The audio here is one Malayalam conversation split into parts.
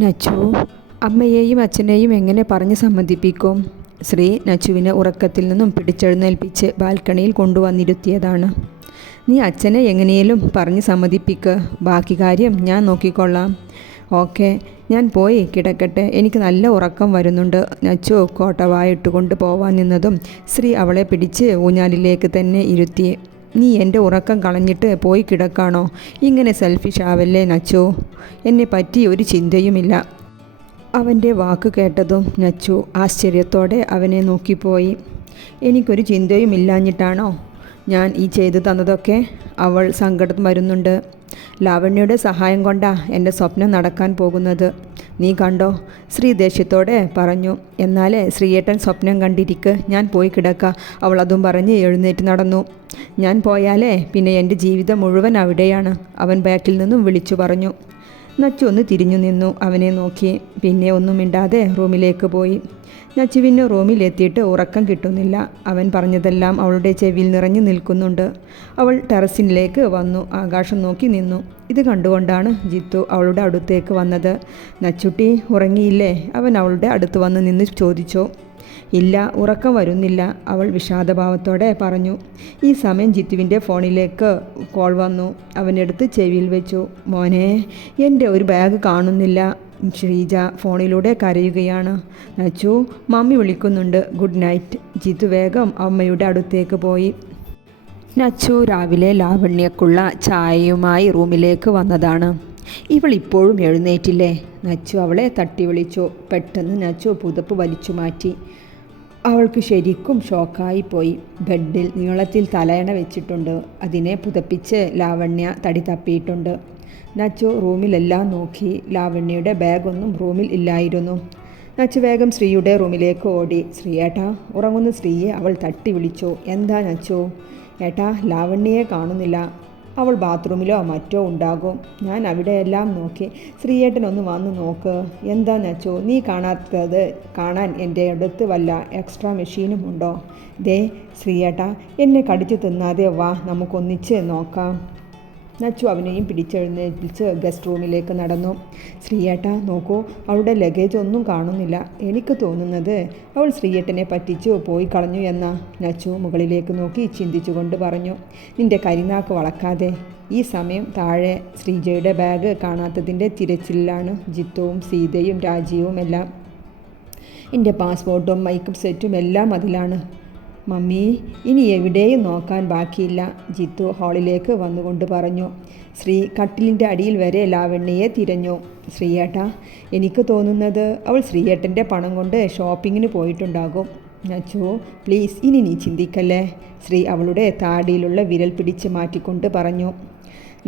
നച്ചു, അമ്മയെയും അച്ഛനെയും എങ്ങനെ പറഞ്ഞ് സമ്മതിപ്പിക്കും? ശ്രീ നച്ചുവിനെ ഉറക്കത്തിൽ നിന്നും പിടിച്ചെഴുന്നേൽപ്പിച്ച് ബാൽക്കണിയിൽ കൊണ്ടുവന്നിരുത്തിയതാണ്. നീ അച്ഛനെ എങ്ങനെയും പറഞ്ഞ് സമ്മതിപ്പിക്ക്, ബാക്കി കാര്യം ഞാൻ നോക്കിക്കൊള്ളാം. ഓക്കെ, ഞാൻ പോയി കിടക്കട്ടെ, എനിക്ക് നല്ല ഉറക്കം വരുന്നുണ്ട്. നച്ചു കോട്ടവായിട്ടുകൊണ്ട് പോവാൻ നിന്നതും ശ്രീ അവളെ പിടിച്ച് ഊഞ്ഞാലിലേക്ക് തന്നെ ഇരുത്തി. നീ എൻ്റെ ഉറക്കം കളഞ്ഞിട്ട് പോയി കിടക്കാണോ? ഇങ്ങനെ സെൽഫിഷ് ആവല്ലേ നച്ചു, എന്നെ പറ്റി ഒരു ചിന്തയുമില്ല. അവൻ്റെ വാക്ക് കേട്ടതും നച്ചു ആശ്ചര്യത്തോടെ അവനെ നോക്കിപ്പോയി. എനിക്കൊരു ചിന്തയും ഇല്ലാഞ്ഞിട്ടാണോ ഞാൻ ഈ ചെയ്തു തന്നതൊക്കെ? അവൾ സങ്കടം വരുന്നുണ്ട്. ലാവണ്യയുടെ സഹായം കൊണ്ടാ എൻ്റെ സ്വപ്നം നടക്കാൻ പോകുന്നത്, നീ കണ്ടോ? ശ്രീ ദേഷ്യത്തോടെ പറഞ്ഞു. എന്നാലേ ശ്രീയേട്ടൻ സ്വപ്നം കണ്ടിരിക്ക്, ഞാൻ പോയി കിടക്ക. അവൾ അതും പറഞ്ഞ് എഴുന്നേറ്റ് നടന്നു. ഞാൻ പോയാലേ പിന്നെ എൻ്റെ ജീവിതം മുഴുവൻ അവിടെയാണ്, അവൻ ബാക്കിൽ നിന്നും വിളിച്ചു പറഞ്ഞു. നച്ചു ഒന്ന് തിരിഞ്ഞു നിന്നു അവനെ നോക്കി, പിന്നെ ഒന്നും മിണ്ടാതെ റൂമിലേക്ക് പോയി. നച്ചുവിന് റൂമിലെത്തിയിട്ട് ഉറക്കം കിട്ടുന്നില്ല. അവൻ പറഞ്ഞതെല്ലാം അവളുടെ ചെവിയിൽ നിറഞ്ഞു നിൽക്കുന്നുണ്ട്. അവൾ ടെറസിലേക്ക് വന്നു ആകാശം നോക്കി നിന്നു. ഇത് കണ്ടുകൊണ്ടാണ് ജിത്തു അവളുടെ അടുത്തേക്ക് വന്നത്. നച്ചുട്ടി ഉറങ്ങിയില്ലേ? അവൻ അവളുടെ അടുത്ത് വന്ന് നിന്ന് ചോദിച്ചു. ഇല്ല, ഉറക്കം വരുന്നില്ല, അവൾ വിഷാദഭാവത്തോടെ പറഞ്ഞു. ഈ സമയം ജിത്തുവിൻ്റെ ഫോണിലേക്ക് കോൾ വന്നു. അവനെടുത്ത് ചെവിയിൽ വെച്ചു. മോനെ, എൻ്റെ ഒരു ബാഗ് കാണുന്നില്ല. ശ്രീജ ഫോണിലൂടെ കരയുകയാണ്. നച്ചു, മമ്മി വിളിക്കുന്നുണ്ട്, ഗുഡ് നൈറ്റ്. ജിത്തു വേഗം അമ്മയുടെ അടുത്തേക്ക് പോയി. നച്ചു രാവിലെ ലാവണ്യക്കുള്ള ചായയുമായി റൂമിലേക്ക് വന്നതാണ്. ഇവൾ ഇപ്പോഴും എഴുന്നേറ്റില്ലേ? നച്ചു അവളെ തട്ടി വിളിച്ചു. പെട്ടെന്ന് നച്ചു പുതപ്പ് വലിച്ചു മാറ്റി. അവൾക്ക് ശരിക്കും ഷോക്കായി പോയി. ബെഡിൽ നീളത്തിൽ തലയണ വെച്ചിട്ടുണ്ട്, അതിനെ പുതപ്പിച്ച് ലാവണ്യ തടി തപ്പിയിട്ടുണ്ട്. നച്ചു റൂമിലെല്ലാം നോക്കി. ലാവണ്യയുടെ ബാഗൊന്നും റൂമിൽ ഇല്ലായിരുന്നു. നച്ചു വേഗം ശ്രീയുടെ റൂമിലേക്ക് ഓടി. ശ്രീയേട്ടാ, ഉറങ്ങുന്ന ശ്രീയെ അവൾ തട്ടി വിളിച്ചു. എന്താ നച്ചു? ഏട്ടാ, ലാവണ്യയെ കാണുന്നില്ല, അവൾ ബാത്റൂമിലോ മറ്റോ ഉണ്ടാകും. ഞാൻ അവിടെയെല്ലാം നോക്കി. ശ്രീയേട്ടനൊന്ന് വന്ന് നോക്ക്. എന്താ നച്ചു നീ കാണാത്തത്? കാണാൻ എൻ്റെ അടുത്ത് വല്ല എക്സ്ട്രാ മെഷീനും ഉണ്ടോ? ദേ ശ്രീയേട്ടാ, എന്നെ കടിച്ചു തിന്നാതെ വാ, നമുക്കൊന്നിച്ച് നോക്കാം. നച്ചു അവനെയും പിടിച്ചെഴുന്നേൽപ്പിച്ച് ഗസ്റ്റ് റൂമിലേക്ക് നടന്നു. ശ്രീയേട്ടാ നോക്കൂ, അവളുടെ ലഗേജ് ഒന്നും കാണുന്നില്ല. എനിക്ക് തോന്നുന്നത് അവൾ ശ്രീയേട്ടനെ പറ്റിച്ചു പോയി കളഞ്ഞു എന്നാ. നച്ചു മുകളിലേക്ക് നോക്കി ചിന്തിച്ചുകൊണ്ട് പറഞ്ഞു. നിന്റെ കരിനാക്ക് വളക്കാതെ. ഈ സമയം താഴെ ശ്രീജയുടെ ബാഗ് കാണാത്തതിൻ്റെ തിരച്ചിലാണ് ജിത്തുവും സീതയും രാജീവും എല്ലാം. എൻ്റെ പാസ്പോർട്ടും മേക്കപ്പ് സെറ്റും എല്ലാം അതിലാണ്. മമ്മി, ഇനി എവിടെയും നോക്കാൻ ബാക്കിയില്ല, ജിത്തു ഹാളിലേക്ക് വന്നുകൊണ്ട് പറഞ്ഞു. ശ്രീ കട്ടിലിൻ്റെ അടിയിൽ വരെ ലാവണ്യയെ തിരഞ്ഞു. ശ്രീയേട്ടാ, എനിക്ക് തോന്നുന്നത് അവൾ ശ്രീയേട്ടൻ്റെ പണം കൊണ്ട് ഷോപ്പിങ്ങിന് പോയിട്ടുണ്ടാകും. നച്ചു പ്ലീസ്, ഇനി നീ ചിന്തിക്കല്ലേ, ശ്രീ അവളുടെ താടിയിലുള്ള വിരൽ പിടിച്ച് മാറ്റിക്കൊണ്ട് പറഞ്ഞു.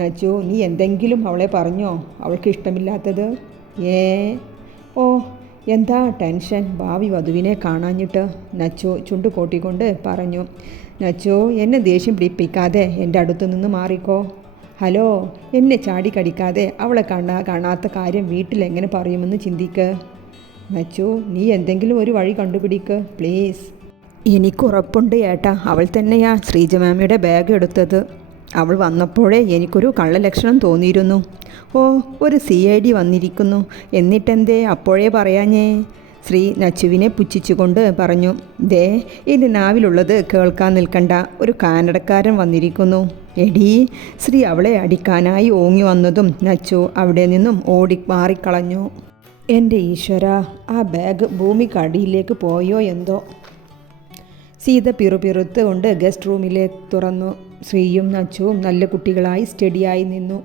നച്ചു, നീ എന്തെങ്കിലും അവളെ പറഞ്ഞോ അവൾക്ക് ഇഷ്ടമില്ലാത്തത്? ഓ, എന്താ ടെൻഷൻ? ഭാവി വധുവിനെ കാണാഞ്ഞിട്ട്, നച്ചു ചുണ്ടുകൂട്ടിക്കൊണ്ട് പറഞ്ഞു. നച്ചു, എന്നെ ദേഷ്യം പിടിപ്പിക്കാതെ എൻ്റെ അടുത്തു നിന്ന് മാറിക്കോ. ഹലോ, എന്നെ ചാടിക്കടിക്കാതെ. അവളെ കാണാത്ത കാര്യം വീട്ടിൽ എങ്ങനെ പറയുമെന്ന് ചിന്തിക്ക്. നച്ചു, നീ എന്തെങ്കിലും ഒരു വഴി കണ്ടുപിടിക്ക് പ്ലീസ്. എനിക്കുറപ്പുണ്ട് ഏട്ടാ, അവൾ തന്നെയാ ശ്രീജ മാമിയുടെ ബാഗ് എടുത്തത്. അവൾ വന്നപ്പോഴേ എനിക്കൊരു കള്ളലക്ഷണം തോന്നിയിരുന്നു. ഓ, ഒരു CID വന്നിരിക്കുന്നു, എന്നിട്ടെന്തേ അപ്പോഴേ പറയാഞ്ഞേ? ശ്രീ നച്ചുവിനെ പുച്ഛിച്ചുകൊണ്ട് പറഞ്ഞു. ദേ, ഇത് നാവിലുള്ളത് കേൾക്കാൻ നിൽക്കണ്ട, ഒരു കാനഡക്കാരൻ വന്നിരിക്കുന്നു. എടീ, ശ്രീ അവളെ അടിക്കാനായി ഓങ്ങി വന്നതും നച്ചു അവിടെ നിന്നും മാറിക്കളഞ്ഞു. എൻ്റെ ഈശ്വര, ആ ബാഗ് ഭൂമിക്കടിയിലേക്ക് പോയോ എന്തോ. സീത പിറുപിറുത്ത് കൊണ്ട് ഗസ്റ്റ് റൂമിലേക്ക് തുറന്നു. ശ്രീയും നച്ചുവും നല്ല കുട്ടികളായി സ്റ്റഡിയായി നിന്നു.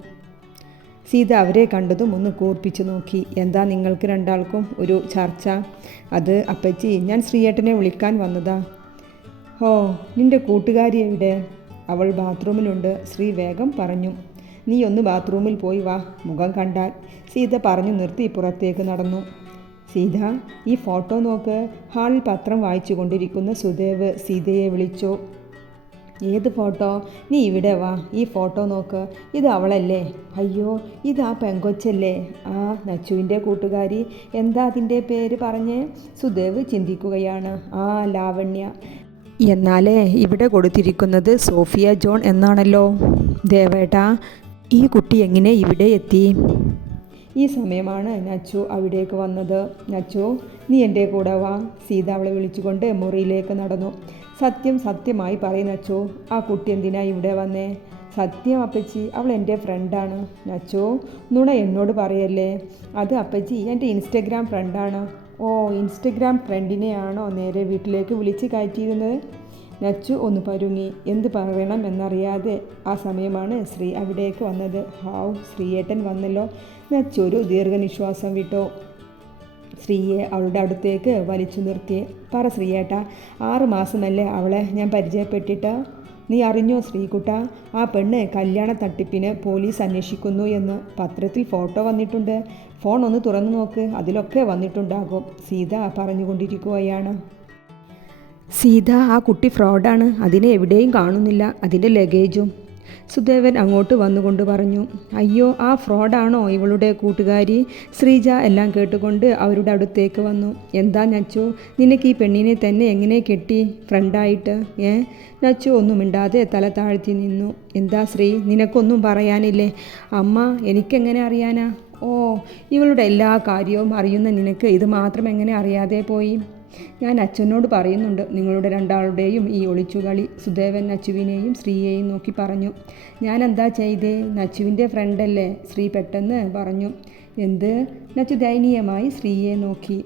സീത അവരെ കണ്ടതും ഒന്ന് കൂർപ്പിച്ചു നോക്കി. എന്താ നിങ്ങൾക്ക് രണ്ടാൾക്കും ഒരു ചർച്ച? അത് അപ്പച്ചി, ഞാൻ ശ്രീയേട്ടനെ വിളിക്കാൻ വന്നതാ. ഓ, നിൻ്റെ കൂട്ടുകാരി എവിടെ? അവൾ ബാത്റൂമിലുണ്ട്, ശ്രീ വേഗം പറഞ്ഞു. നീ ഒന്ന് ബാത്റൂമിൽ പോയി വാ, മുഖം കണ്ടാൽ. സീത പറഞ്ഞു നിർത്തി പുറത്തേക്ക് നടന്നു. സീത, ഈ ഫോട്ടോ നോക്ക്. ഹാളിൽ പത്രം വായിച്ചു കൊണ്ടിരിക്കുന്ന സുദേവ് സീതയെ വിളിച്ചു. ഏത് ഫോട്ടോ? നീ ഇവിടെ വാ, ഈ ഫോട്ടോ നോക്ക്. ഇത് അവളല്ലേ? അയ്യോ, ഇതാ പെങ്കൊച്ചല്ലേ? ആ, നച്ചുവിൻ്റെ കൂട്ടുകാരി. എന്താ അതിൻ്റെ പേര് പറഞ്ഞേ? സുദേവ് ചിന്തിക്കുകയാണ്. ആ, ലാവണ്യ. എന്നാലേ ഇവിടെ കൊടുത്തിരിക്കുന്നത് സോഫിയ ജോൺ എന്നാണല്ലോ. ദേവേട്ടാ, ഈ കുട്ടി എങ്ങനെ ഇവിടെ എത്തി? ഈ സമയമാണ് നച്ചു അവിടേക്ക് വന്നത്. നച്ചു, നീ എൻ്റെ കൂടെ വാ. സീത അവളെ വിളിച്ചുകൊണ്ട് മുറിയിലേക്ക് നടന്നു. സത്യമായി പറയും നച്ചു, ആ കുട്ടി എന്തിനാ ഇവിടെ വന്നേ? സത്യം അപ്പച്ചി, അവൾ എൻ്റെ ഫ്രണ്ടാണ്. നച്ചു, നുണ എന്നോട് പറയല്ലേ. അത് അപ്പച്ചി എൻ്റെ ഇൻസ്റ്റഗ്രാം ഫ്രണ്ടാണ്. ഓ, ഇൻസ്റ്റഗ്രാം ഫ്രണ്ടിനെയാണോ നേരെ വീട്ടിലേക്ക് വിളിച്ച് കയറ്റിയിരുന്നത്? നച്ചു ഒന്ന് പരുങ്ങി. എന്ത് പറയണം എന്നറിയാതെ. ആ സമയമാണ് ശ്രീ അവിടേക്ക് വന്നത്. ഹാവ്, ശ്രീയേട്ടൻ വന്നല്ലോ. നച്ചു ഒരു ദീർഘനിശ്വാസം വിട്ടു. ശ്രീയെ അവളുടെ അടുത്തേക്ക് വലിച്ചു നിർത്തി. പറ ശ്രീയേട്ട, 6 മാസമല്ലേ അവളെ ഞാൻ പരിചയപ്പെട്ടിട്ട്? നീ അറിഞ്ഞോ ശ്രീകുട്ട, ആ പെണ്ണ് കല്യാണ തട്ടിപ്പിന് പോലീസ് അന്വേഷിക്കുന്നു എന്ന് പത്രത്തിൽ ഫോട്ടോ വന്നിട്ടുണ്ട്. ഫോൺ ഒന്ന് തുറന്നു നോക്ക്, അതിലൊക്കെ വന്നിട്ടുണ്ടാകും. സീത പറഞ്ഞുകൊണ്ടിരിക്കുകയാണ്. സീത, ആ കുട്ടി ഫ്രോഡാണ്. അതിനെ എവിടെയും കാണുന്നില്ല. അതിൻ്റെ ലഗേജും. സുദേവൻ അങ്ങോട്ട് വന്നുകൊണ്ട് പറഞ്ഞു. അയ്യോ, ആ ഫ്രോഡാണോ ഇവളുടെ കൂട്ടുകാരി? ശ്രീജ എല്ലാം കേട്ടുകൊണ്ട് അവരുടെ അടുത്തേക്ക് വന്നു. എന്താ നച്ചു, നിനക്ക് ഈ പെണ്ണിനെ തന്നെ എങ്ങനെ കിട്ടി ഫ്രണ്ടായിട്ട്? നച്ചു ഒന്നും മിണ്ടാതെ തല താഴ്ത്തി നിന്നു. എന്താ ശ്രീ, നിനക്കൊന്നും പറയാനില്ലേ? അമ്മ, എനിക്കെങ്ങനെ അറിയാനാ? ഓ, ഇവളുടെ എല്ലാ കാര്യവും അറിയുന്ന നിനക്ക് ഇത് മാത്രം എങ്ങനെ അറിയാതെ പോയി? ഞാൻ അച്ഛനോട് പറയുന്നുണ്ട് നിങ്ങളുടെ രണ്ടാളുടെയും ഈ ഒളിച്ചുകളി. സുദേവൻ നച്ചുവിനെയും ശ്രീയെയും നോക്കി പറഞ്ഞു. ഞാൻ എന്താ ചെയ്തേ? നച്ചുവിൻ്റെ ഫ്രണ്ടല്ലേ? ശ്രീ പെട്ടെന്ന് പറഞ്ഞു. എന്ത്? നച്ചു ദയനീയമായി ശ്രീയെ നോക്കി.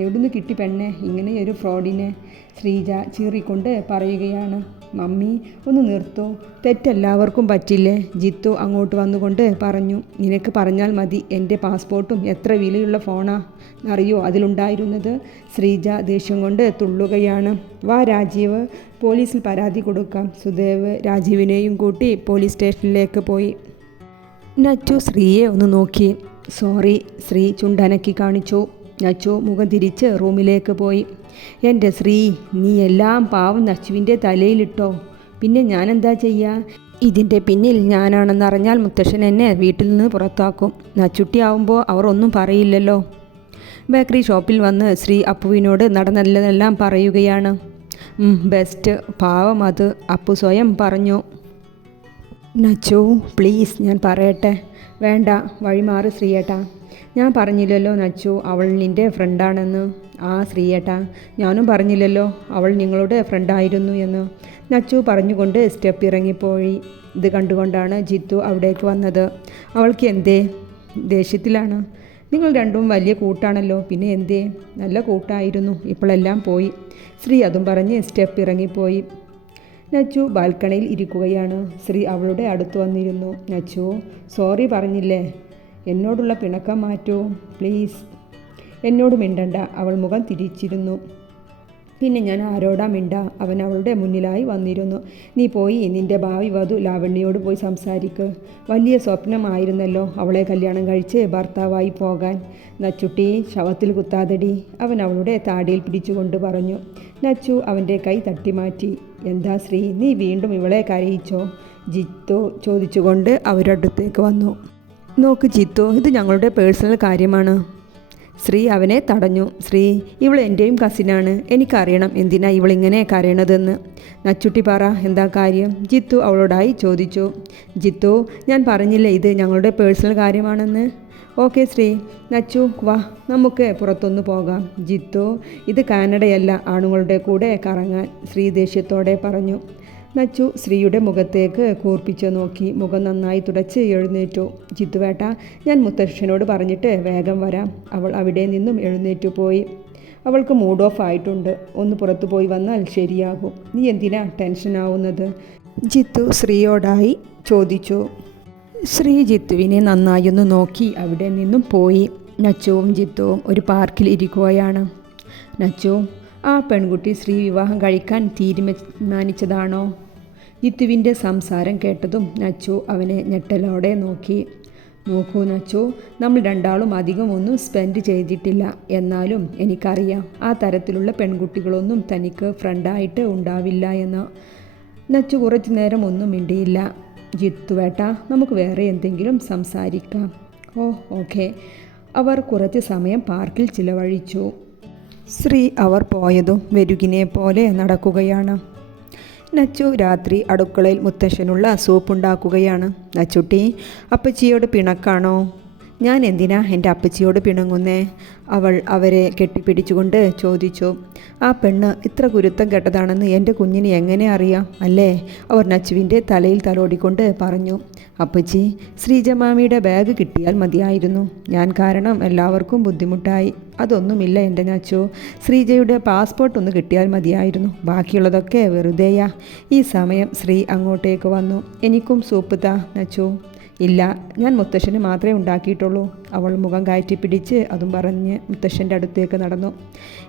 എവിടുന്ന് കിട്ടി പെണ്ണെ ഇങ്ങനെയൊരു ഫ്രോഡിനെ? ശ്രീജ ചീറിക്കൊണ്ട് പറയുകയാണ്. മമ്മി ഒന്ന് നിർത്തൂ, തെറ്റെല്ലാവർക്കും പറ്റില്ലേ? ജിത്തു അങ്ങോട്ട് വന്നുകൊണ്ട് പറഞ്ഞു. നിനക്ക് പറഞ്ഞാൽ മതി. എൻ്റെ പാസ്പോർട്ടും എത്ര വിലയുള്ള ഫോണാ അറിയോ അതിലുണ്ടായിരുന്നത്? ശ്രീജ ദേഷ്യം കൊണ്ട് തുള്ളുകയാണ്. വാ രാജീവ്, പോലീസിൽ പരാതി കൊടുക്കാം. സുദേവ് രാജീവിനെയും കൂട്ടി പോലീസ് സ്റ്റേഷനിലേക്ക് പോയി. നച്ചു ശ്രീയെ ഒന്ന് നോക്കി. സോറി. ശ്രീ ചുണ്ടനക്കി കാണിച്ചു. നച്ചു മുഖം തിരിച്ച് റൂമിലേക്ക് പോയി. എൻ്റെ ശ്രീ, നീ എല്ലാം പാവം നച്ചുവിൻ്റെ തലയിലിട്ടോ. പിന്നെ ഞാനെന്താ ചെയ്യുക? ഇതിൻ്റെ പിന്നിൽ ഞാനാണെന്നറിഞ്ഞാൽ മുത്തശ്ശൻ എന്നെ വീട്ടിൽ നിന്ന് പുറത്താക്കും. നച്ചുട്ടിയാവുമ്പോൾ അവർ ഒന്നും പറയില്ലല്ലോ. ബേക്കറി ഷോപ്പിൽ വന്ന് ശ്രീ അപ്പുവിനോട് നടന്നതെല്ലാം പറയുകയാണ്. ബെസ്റ്റ്. പാവം അത്, അപ്പു സ്വയം പറഞ്ഞു. നച്ചു പ്ലീസ്, ഞാൻ പറയട്ടെ. വേണ്ട, വഴിമാറ് ശ്രീയേട്ടാ. ഞാൻ പറഞ്ഞില്ലല്ലോ നച്ചു അവൾ നിൻ്റെ ഫ്രണ്ടാണെന്ന്. ആ ശ്രീയേട്ടാ, ഞാനും പറഞ്ഞില്ലല്ലോ അവൾ നിങ്ങളുടെ ഫ്രണ്ടായിരുന്നു എന്ന്. നച്ചു പറഞ്ഞുകൊണ്ട് സ്റ്റെപ്പ് ഇറങ്ങിപ്പോയി. ഇത് കണ്ടുകൊണ്ടാണ് ജിത്തു അവിടേക്ക് വന്നത്. അവൾക്ക് എന്തേ? ദേഷ്യത്തിലാണ്. നിങ്ങൾ രണ്ടും വലിയ കൂട്ടാണല്ലോ. പിന്നെ എന്തേ? നല്ല കൂട്ടായിരുന്നു, ഇപ്പോഴെല്ലാം പോയി. ശ്രീ അതും പറഞ്ഞ് സ്റ്റെപ്പ് ഇറങ്ങിപ്പോയി. നച്ചു ബാൽക്കണിയിൽ ഇരിക്കുകയാണ്. ശ്രീ അവളുടെ അടുത്ത് വന്നിരുന്നു. നച്ചു, സോറി പറഞ്ഞില്ലേ? എന്നോടുള്ള പിണക്കം മാറ്റൂ പ്ലീസ്. എന്നോട് മിണ്ടണ്ട. അവൾ മുഖം തിരിച്ചിരുന്നു. പിന്നെ ഞാൻ ആരോടാ മിണ്ട? അവൻ അവളുടെ മുന്നിലായി വന്നിരുന്നു. നീ പോയി നിൻ്റെ ഭാവി വധു ലാവണ്യയോട് പോയി സംസാരിക്ക്. വലിയ സ്വപ്നമായിരുന്നല്ലോ അവളെ കല്യാണം കഴിച്ച് ഭർത്താവായി പോകാൻ. നച്ചുട്ടി, ശവത്തിൽ കുത്താതടി, അവൻ അവളുടെ താടിയിൽ പിടിച്ചുകൊണ്ട് പറഞ്ഞു. നച്ചു അവൻ്റെ കൈ തട്ടിമാറ്റി. എന്താ ശ്രീ, നീ വീണ്ടും ഇവളെ കരയിച്ചോ? ജിത്തു ചോദിച്ചുകൊണ്ട് അവരുടെ അടുത്തേക്ക് വന്നു. നോക്ക് ജിത്തു, ഇത് ഞങ്ങളുടെ പേഴ്സണൽ കാര്യമാണ്. ശ്രീ അവനെ തടഞ്ഞു. ശ്രീ, ഇവൾ എൻ്റെയും കസിനാണ്. എനിക്കറിയണം എന്തിനാ ഇവളിങ്ങനെ കരയണതെന്ന്. നച്ചുട്ടി പറ, എന്താ കാര്യം? ജിത്തു അവളോടായി ചോദിച്ചു. ജിത്തു, ഞാൻ പറഞ്ഞില്ലേ ഇത് ഞങ്ങളുടെ പേഴ്സണൽ കാര്യമാണെന്ന്. ഓക്കെ ശ്രീ. നച്ചു, വാ നമുക്ക് പുറത്തൊന്ന് പോകാം. ജിത്തു, ഇത് കാനഡയല്ല ആണുങ്ങളുടെ കൂടെ കറങ്ങാൻ, ശ്രീ ദേഷ്യത്തോടെ പറഞ്ഞു. നച്ചു ശ്രീയുടെ മുഖത്തേക്ക് കൂർപ്പിച്ചു നോക്കി. മുഖം നന്നായി തുടച്ച് എഴുന്നേറ്റു. ജിത്തുവേട്ട, ഞാൻ മുത്തശ്ശനോട് പറഞ്ഞിട്ട് വേഗം വരാം. അവൾ അവിടെ നിന്നും എഴുന്നേറ്റു പോയി. അവൾക്ക് മൂഡ് ഓഫ് ആയിട്ടുണ്ട്. ഒന്ന് പുറത്തു പോയി വന്നാൽ ശരിയാകും. നീ എന്തിനാ ടെൻഷനാവുന്നത്? ജിത്തു ശ്രീയോടായി ചോദിച്ചു. ശ്രീ ജിത്തുവിനെ നന്നായി ഒന്ന് നോക്കി അവിടെ നിന്നും പോയി. നച്ചുവും ജിത്തുവും ഒരു പാർക്കിൽ ഇരിക്കുകയാണ്. നച്ചു, ആ പെൺകുട്ടി ശ്രീ വിവാഹം കഴിക്കാൻ തീരുമാനിച്ചതാണോ? ജിത്തുവിൻ്റെ സംസാരം കേട്ടതും നച്ചു അവനെ ഞെട്ടലോടെ നോക്കി. നോക്കൂ നച്ചു, നമ്മൾ രണ്ടാളും അധികം ഒന്നും സ്പെൻഡ് ചെയ്തിട്ടില്ല. എന്നാലും എനിക്കറിയാം ആ തരത്തിലുള്ള പെൺകുട്ടികളൊന്നും തനിക്ക് ഫ്രണ്ടായിട്ട് ഉണ്ടാവില്ല എന്ന്. നച്ചു കുറച്ചു നേരം ഒന്നും മിണ്ടിയില്ല. ജിത്തുവേട്ട, നമുക്ക് വേറെ എന്തെങ്കിലും സംസാരിക്കാം. ഓ ഓക്കെ. അവർ കുറച്ച് സമയം പാർക്കിൽ ചിലവഴിച്ചു. ശ്രീ അവർ പോയതും വെരുകിനെ പോലെ നടക്കുകയാണ്. നച്ചു രാത്രി അടുക്കളയിൽ മുത്തശ്ശനുള്ള സൂപ്പുണ്ടാക്കുകയാണ്. നച്ചുട്ടി, അപ്പച്ചിയോട് പിണക്കാണോ? ഞാൻ എന്തിനാ എൻ്റെ അപ്പച്ചിയോട് പിണങ്ങുന്നേ? അവൾ അവരെ കെട്ടിപ്പിടിച്ചുകൊണ്ട് ചോദിച്ചു. ആ പെണ്ണ് ഇത്ര കുരുത്തം കെട്ടതാണെന്ന് എൻ്റെ കുഞ്ഞിന് എങ്ങനെ അറിയാം അല്ലേ? അവർ നച്ചുവിൻ്റെ തലയിൽ തലോടിക്കൊണ്ട് പറഞ്ഞു. അപ്പച്ചി, ശ്രീജമാമിയുടെ ബാഗ് കിട്ടിയാൽ മതിയായിരുന്നു. ഞാൻ കാരണം എല്ലാവർക്കും ബുദ്ധിമുട്ടായി. അതൊന്നുമില്ല എൻ്റെ നച്ചു. ശ്രീജയുടെ പാസ്പോർട്ട് ഒന്ന് കിട്ടിയാൽ മതിയായിരുന്നു. ബാക്കിയുള്ളതൊക്കെ വെറുതെയാ. ഈ സമയം ശ്രീ അങ്ങോട്ടേക്ക് വന്നു. എനിക്കും സൂപ്പ് താ നച്ചു. ഇല്ല, ഞാൻ മുത്തശ്ശന് മാത്രമേ ഉണ്ടാക്കിയിട്ടുള്ളൂ. അവൾ മുഖം കയറ്റിപ്പിടിച്ച് അതും പറഞ്ഞ് മുത്തശ്ശൻ്റെ അടുത്തേക്ക് നടന്നു.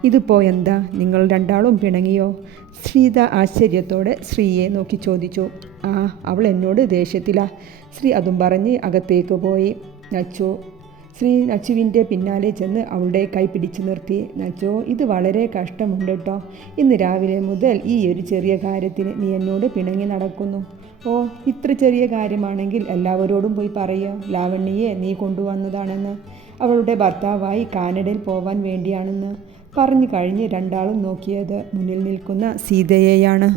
ഇതിപ്പോൾ എന്താ, നിങ്ങൾ രണ്ടാളും പിണങ്ങിയോ? ശ്രീത ആശ്ചര്യത്തോടെ ശ്രീയെ നോക്കി ചോദിച്ചു. ആ, അവൾ എന്നോട് ദേഷ്യത്തിലാ. ശ്രീ അതും പറഞ്ഞ് അകത്തേക്ക് പോയി. ശ്രീ നച്ചുവിൻ്റെ പിന്നാലെ ചെന്ന് അവളുടെ കൈ പിടിച്ചു നിർത്തി. നച്ചു, ഇത് വളരെ കഷ്ടമുണ്ട് കേട്ടോ. ഇന്ന് രാവിലെ മുതൽ ഈ ഒരു ചെറിയ കാര്യത്തിന് നീ എന്നോട് പിണങ്ങി നടക്കുന്നു. ഓ, ഇത്ര ചെറിയ കാര്യമാണെങ്കിൽ എല്ലാവരോടും പോയി പറയുക ലാവണ്യയെ നീ കൊണ്ടുവന്നതാണെന്ന്. അവളുടെ ഭർത്താവായി കാനഡയിൽ പോവാൻ വേണ്ടിയാണെന്ന് പറഞ്ഞു കഴിഞ്ഞ് രണ്ടാളും നോക്കിയത് മുന്നിൽ നിൽക്കുന്ന സീതയെയാണ്.